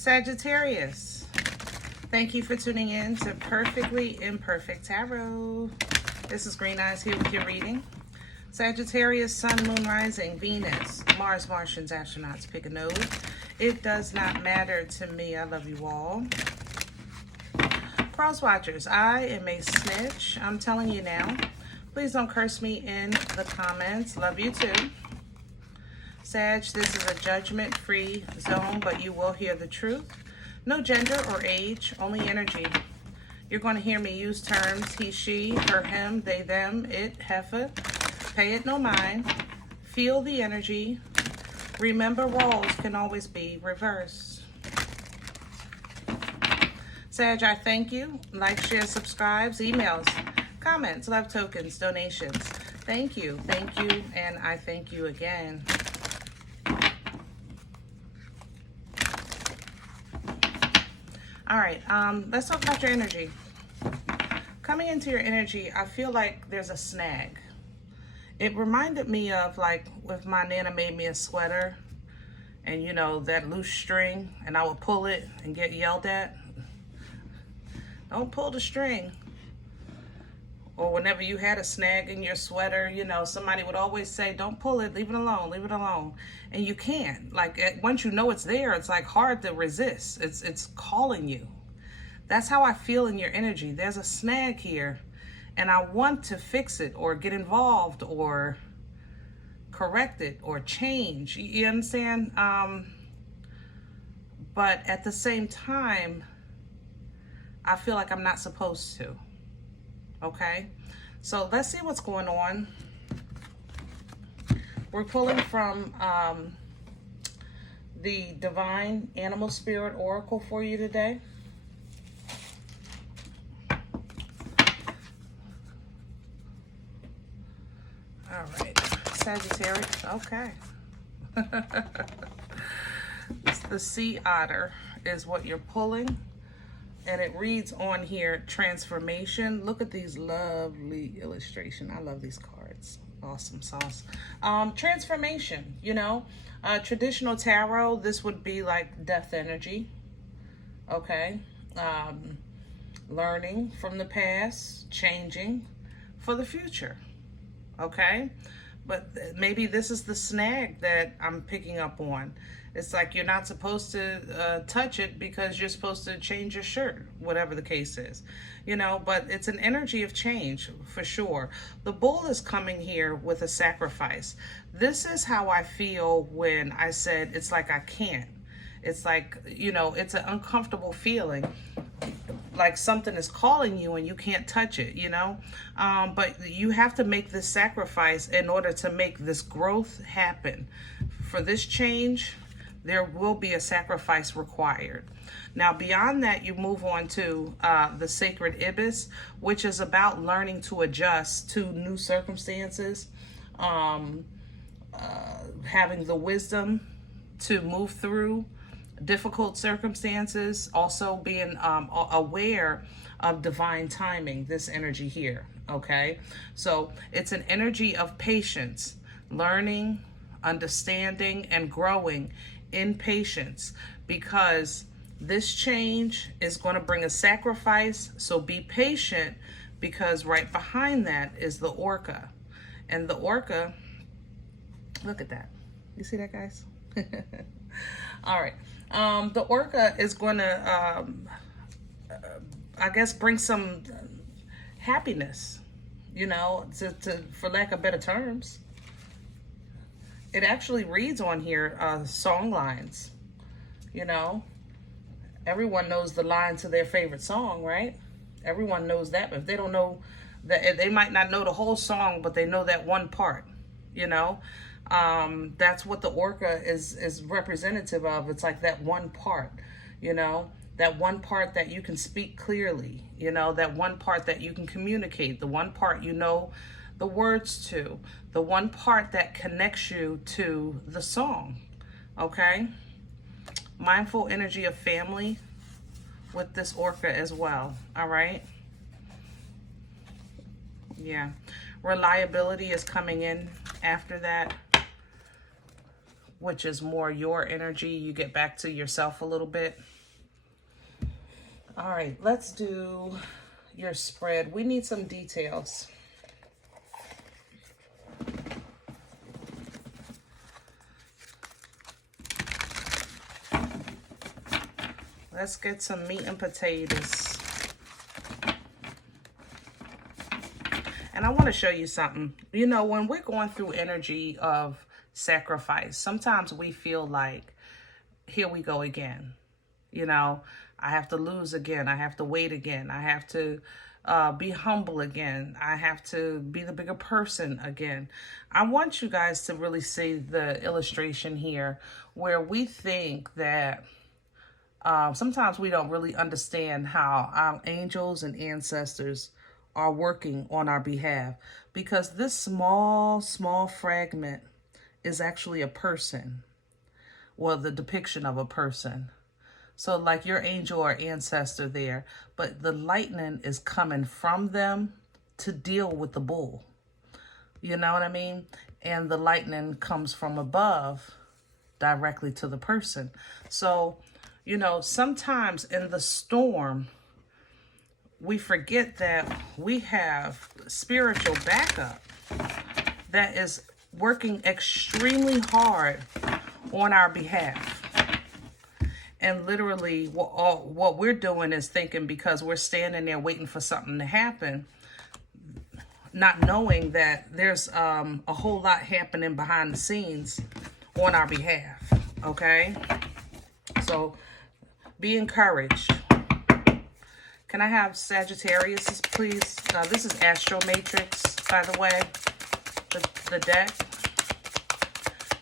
Sagittarius, thank you for tuning in to Perfectly Imperfect Tarot. This is Green Eyes here with your reading. Sagittarius, Sun, Moon, Rising, Venus, Mars, Martians, astronauts, pick a node. It does not matter to me. I love you all. Cross watchers, I am a snitch. I'm telling you now. Please don't curse me in the comments. Love you too. Sag, this is a judgment-free zone, but you will hear the truth. No gender or age, only energy. You're going to hear me use terms he, she, her, him, they, them, it, heifer. Pay it no mind. Feel the energy. Remember, roles can always be reversed. Sag, I thank you. Like, share, subscribes, emails, comments, love tokens, donations. Thank you, and I thank you again. All right, let's talk about your energy. Coming into your energy, I feel like there's a snag. It reminded me of like if my Nana made me a sweater and you know, that loose string, and I would pull it and get yelled at. Don't pull the string. Or whenever you had a snag in your sweater, you know, somebody would always say, don't pull it, leave it alone, leave it alone. And you can't. Like, once you know it's there, it's like hard to resist. It's calling you. That's how I feel in your energy. There's a snag here, and I want to fix it or get involved or correct it or change. You understand? But at the same time, I feel like I'm not supposed to. Okay, so let's see what's going on. We're pulling from the Divine Animal Spirit Oracle for you today. All right, Sagittarius, okay. The Sea Otter is what you're pulling. And it reads on here, transformation. Look at these lovely illustrations. I love these cards. Awesome sauce. Transformation, you know. Traditional tarot, this would be like death energy. Okay. Learning from the past, changing for the future. Okay. But maybe this is the snag that I'm picking up on. It's like you're not supposed to touch it because you're supposed to change your shirt, whatever the case is, you know, but it's an energy of change for sure. The bull is coming here with a sacrifice. This is how I feel when I said it's like I can't. It's like, you know, it's an uncomfortable feeling, like something is calling you and you can't touch it, you know, but you have to make this sacrifice in order to make this growth happen. For this change, there will be a sacrifice required. Now, beyond that, you move on to the Sacred Ibis, which is about learning to adjust to new circumstances, having the wisdom to move through difficult circumstances, also being aware of divine timing, this energy here, okay? So it's an energy of patience, learning, understanding, and growing in patience, because this change is going to bring a sacrifice. So be patient, because right behind that is the orca. And the orca, look at that. You see that, guys? All right. The orca is going to, I guess, bring some happiness, you know, for lack of better terms. It actually reads on here, song lines, you know. Everyone knows the line to their favorite song, right? Everyone knows that. But if they don't know that, they might not know the whole song, but they know that one part, you know. That's what the orca is representative of. It's like that one part, you know, that one part that you can speak clearly, you know, that one part that you can communicate, the one part you know the words to, the one part that connects you to the song, okay? Mindful energy of family with this orca as well, all right? Yeah, reliability is coming in after that. which is more your energy. You get back to yourself a little bit. All right, let's do your spread. We need some details. Let's get some meat and potatoes. And I want to show you something. You know, when we're going through energy of sacrifice, sometimes we feel like, here we go again. You know, I have to lose again. I have to wait again. I have to be humble again. I have to be the bigger person again. I want you guys to really see the illustration here where we think that sometimes we don't really understand how our angels and ancestors are working on our behalf, because this small fragment is actually a person, well, the depiction of a person. So like your angel or ancestor there, but the lightning is coming from them to deal with the bull. You know what I mean? And the lightning comes from above directly to the person. So, you know, sometimes in the storm, we forget that we have spiritual backup that is working extremely hard on our behalf. And literally what we're doing is thinking, because we're standing there waiting for something to happen, not knowing that there's a whole lot happening behind the scenes on our behalf, okay? So be encouraged. Can I have Sagittarius, please? This is Astro Matrix, by the way, the deck.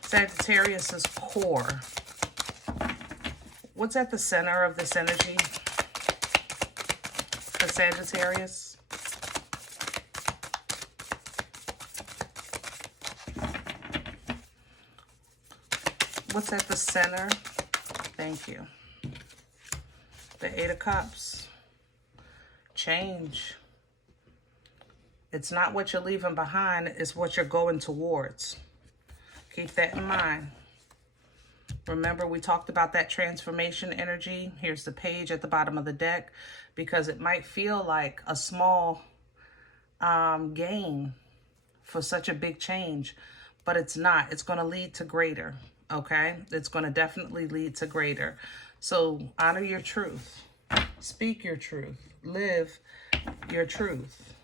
Sagittarius is core. What's at the center of this energy for Sagittarius? What's at the center? Thank you. The Eight of Cups. Change. It's not what you're leaving behind, it's what you're going towards. Keep that in mind. Remember, we talked about that transformation energy. Here's the page at the bottom of the deck, because it might feel like a small gain for such a big change, but it's not. It's going to lead to greater, okay? It's going to definitely lead to greater. So honor your truth. Speak your truth. Live your truth.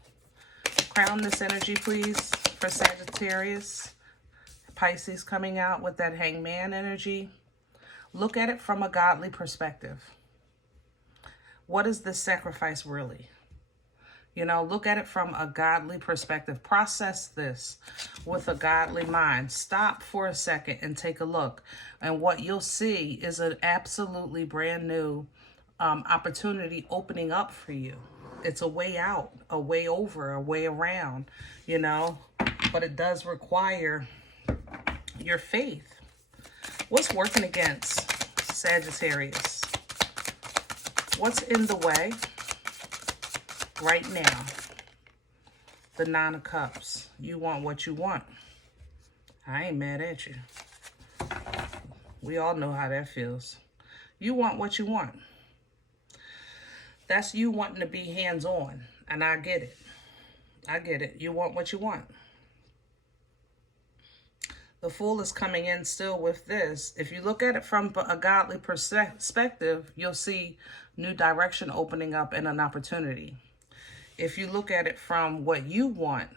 Crown this energy, please, for Sagittarius. Pisces coming out with that Hangman energy. Look at it from a godly perspective. What is this sacrifice really? You know, look at it from a godly perspective. Process this with a godly mind. Stop for a second and take a look. And what you'll see is an absolutely brand new opportunity opening up for you. It's a way out, a way over, a way around, you know, but it does require your faith. What's working against Sagittarius? What's in the way right now? The Nine of Cups. You want what you want. I ain't mad at you. We all know how that feels. You want what you want. That's you wanting to be hands-on, and I get it. I get it. You want what you want. The Fool is coming in still with this. If you look at it from a godly perspective, you'll see new direction opening up and an opportunity. If you look at it from what you want,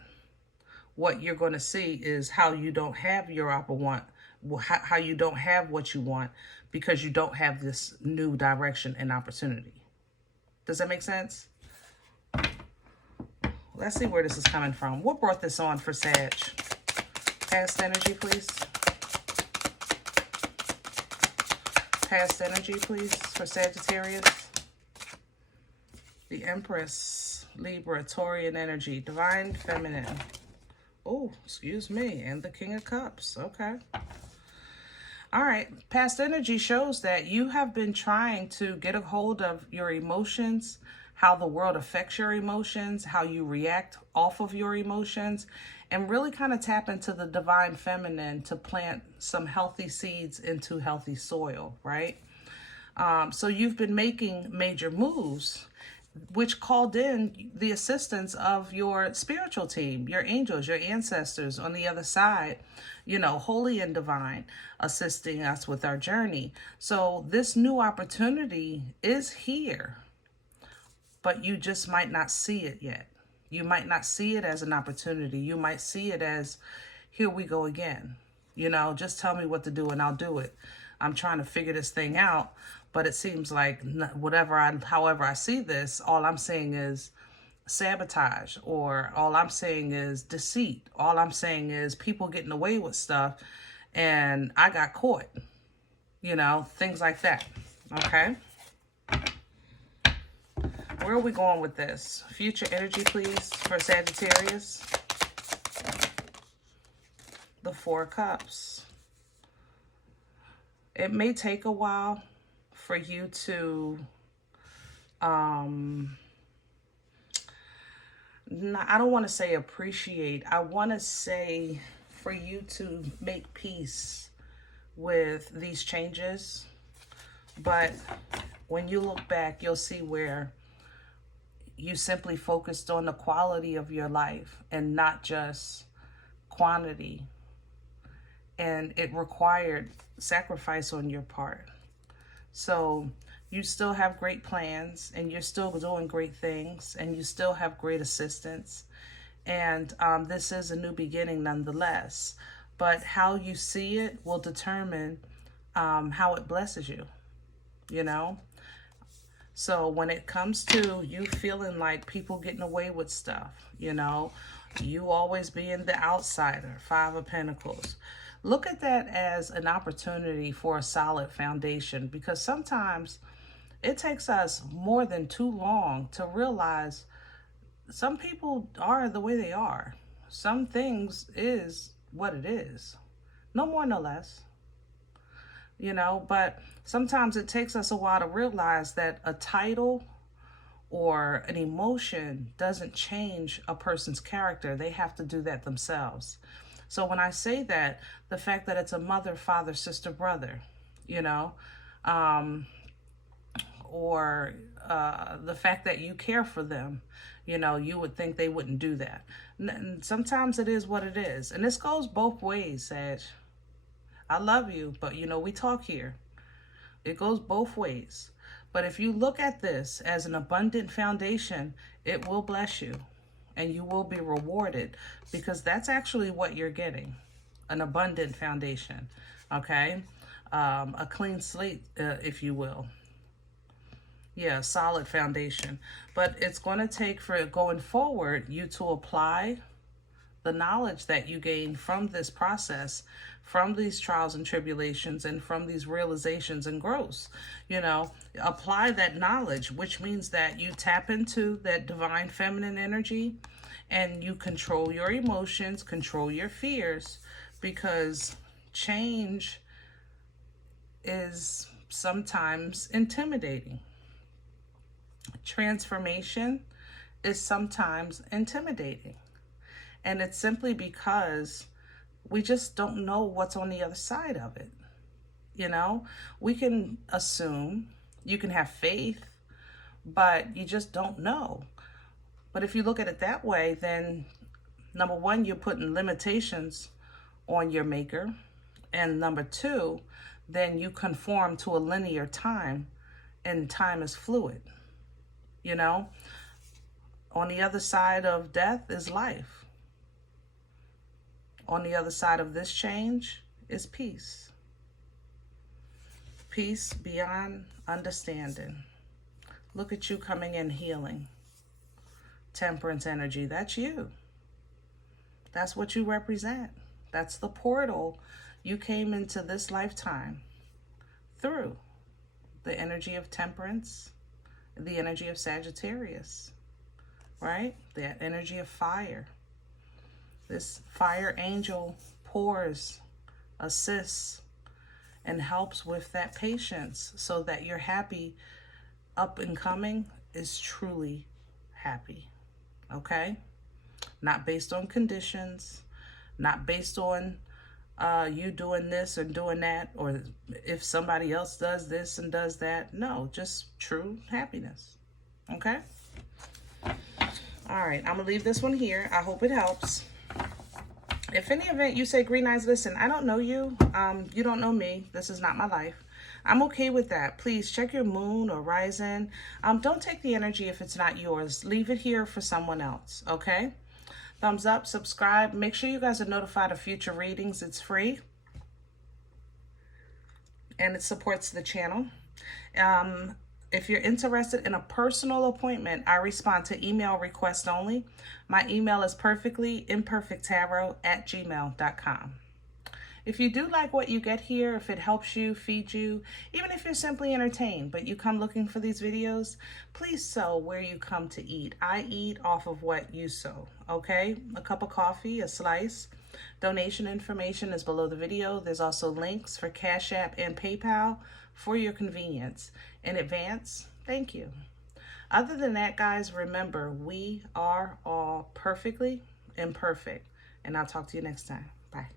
what you're going to see is how you don't have your how you don't have what you want, because you don't have this new direction and opportunity. Does that make sense? Let's see where this is coming from. What brought this on for Sag? Past energy, please. Past energy, please, for Sagittarius. The Empress, Libra, Taurian energy, Divine Feminine. Oh, excuse me. And the King of Cups. Okay. All right. Past energy shows that you have been trying to get a hold of your emotions, how the world affects your emotions, how you react off of your emotions. and really kind of tap into the divine feminine to plant some healthy seeds into healthy soil, right? So you've been making major moves, which called in the assistance of your spiritual team, your angels, your ancestors on the other side, you know, holy and divine, assisting us with our journey. So this new opportunity is here, but you just might not see it yet. You might not see it as an opportunity. You might see it as, here we go again. You know, just tell me what to do and I'll do it. I'm trying to figure this thing out, but it seems like however I see this, all I'm saying is sabotage, or all I'm saying is deceit. All I'm saying is people getting away with stuff and I got caught, you know, things like that. Okay. Where are we going with this? Future energy, please, for Sagittarius. The Four of Cups. It may take a while for you to, I don't want to say appreciate. I want to say for you to make peace with these changes. But when you look back, you'll see where you simply focused on the quality of your life and not just quantity. And it required sacrifice on your part. So you still have great plans and you're still doing great things and you still have great assistance. And this is a new beginning nonetheless. But how you see it will determine how it blesses you, you know? So when it comes to you feeling like people getting away with stuff, you know, you always being the outsider, Five of Pentacles, look at that as an opportunity for a solid foundation, because sometimes it takes us more than too long to realize some people are the way they are. Some things is what it is. No more, no less. You know, but sometimes it takes us a while to realize that a title or an emotion doesn't change a person's character. They have to do that themselves. So when I say that, the fact that it's a mother, father, sister, brother, you know, or the fact that you care for them, you know, you would think they wouldn't do that. Sometimes it is what it is. And this goes both ways, Sag. I love you, but, you know, we talk here. It goes both ways. But if you look at this as an abundant foundation, it will bless you and you will be rewarded, because that's actually what you're getting, an abundant foundation, okay? A clean slate, if you will. Yeah, solid foundation. But it's going to take, for going forward, you to apply the knowledge that you gain from this process, from these trials and tribulations, and from these realizations and growths. You know, apply that knowledge, which means that you tap into that divine feminine energy and you control your emotions, control your fears, because change is sometimes intimidating. Transformation is sometimes intimidating. And it's simply because we just don't know what's on the other side of it. You know, we can assume, you can have faith, but you just don't know. But if you look at it that way, then number one, you're putting limitations on your maker. And number two, then you conform to a linear time, and time is fluid. You know, on the other side of death is life. On the other side of this change is peace. Peace beyond understanding. Look at you coming in healing. Temperance energy, that's you. That's what you represent. That's the portal you came into this lifetime through. The energy of temperance, the energy of Sagittarius, right? That energy of fire. This fire angel pours, assists, and helps with that patience so that your happy up and coming is truly happy. Okay? not based on conditions, not based on you doing this and doing that, or if somebody else does this and does that. No, just true happiness. Okay? All right, I'm going to leave this one here. I hope it helps. If any event you say, Green Eyes, listen, I don't know you. You don't know me. This is not my life. I'm okay with that. Please check your moon or rising. Don't take the energy if it's not yours. Leave it here for someone else, okay? Thumbs up, subscribe. Make sure you guys are notified of future readings. It's free. And it supports the channel. If you're interested in a personal appointment, I respond to email requests only. My email is perfectlyimperfecttarot@gmail.com. If you do like what you get here, if it helps you, feed you, even if you're simply entertained, but you come looking for these videos, please sow where you come to eat. I eat off of what you sow, okay? A cup of coffee, a slice. Donation information is below the video. There's also links for Cash App and PayPal for your convenience. In advance, thank you. Other than that, guys, remember, we are all perfectly imperfect. And I'll talk to you next time. Bye.